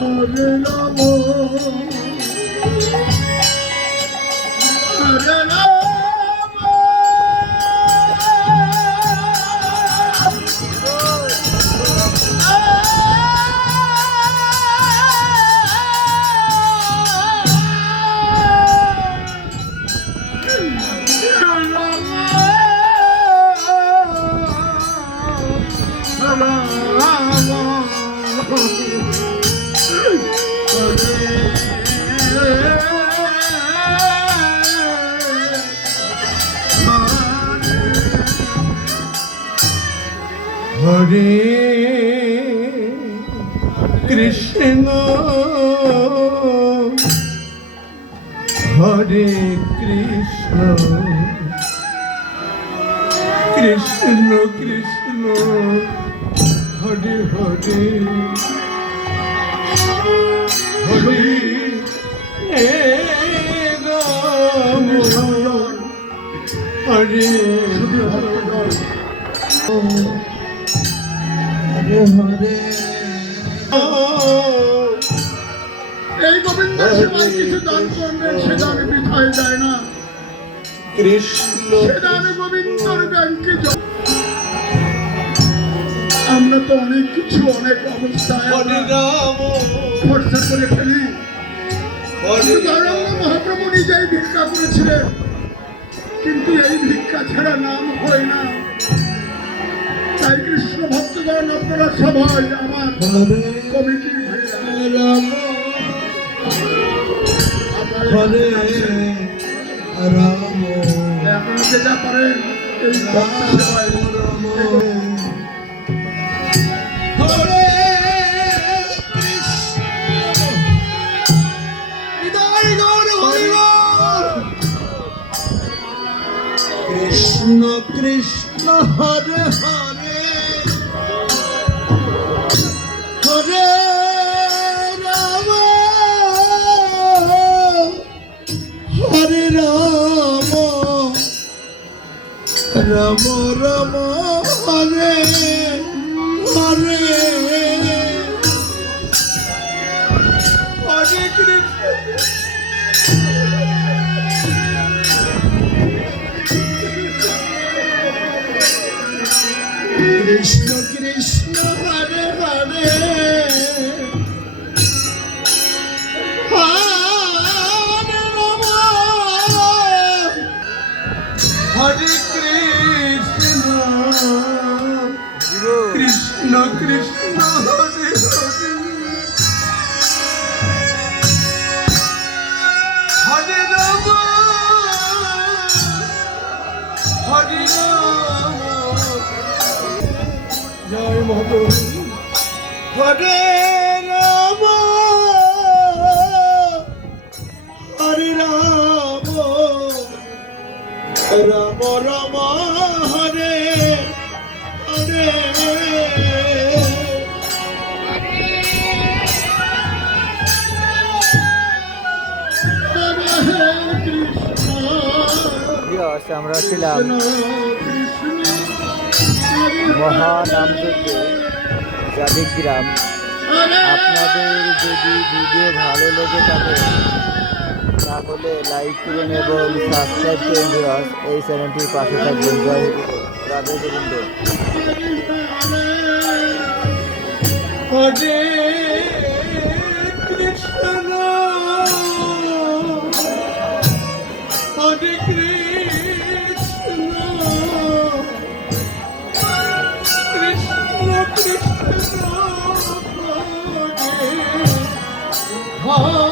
হরে রাম হরে রাম হরে কৃষ্ণ হরে কৃষ্ণ কৃষ্ণ কৃষ্ণ হরে হরে হরে রাম হরে হরে এই গোবিন্দ সেবায় কিছু দান করবেন, সে দান বৃথায় যায় না। কৃষ্ণ সে দান গোবিন্দর ব্যাংকে। আমরা তো অনেক কিছু অনেক অবস্থায় খরচা করে ফেলি। মহাপ্রভু নিজেই ভিক্ষা করেছিলেন, কিন্তু এই ভিক্ষা ছাড়া নাম হয় না। তাই কৃষ্ণ ভক্তগণ আপনারা সবাই আমার কমিটি আপনারা যেটা পারেন এই সেবায় কৃষ্ণ কৃষ্ণ হরে হরে হরে রাম হরে রাম রাম রাম হরে হরে হরে কৃষ্ণ কৃষ্ণ হরে হরে হরে রাম হরে কৃষ্ণ কৃষ্ণ কৃষ্ণ হরে হরে হরে রাম হরে রাম জয় মহাপ্রভু। হরে রাম হরে রাম রাম রাম হরে হরে আমরা ছিলাম মহানামযজ্ঞে জাদিগ্রাম। আপনাদের যদি ভিডিও ভালো লেগে থাকে তাহলে লাইক করুন এবং সাবস্ক্রাইব করুন। এই চ্যানেলটির পাশে থাকবেন। জয় রাধে গোবিন্দ। হরে কৃষ্ণ হরে কৃষ্ণ কৃষ্ণ হরে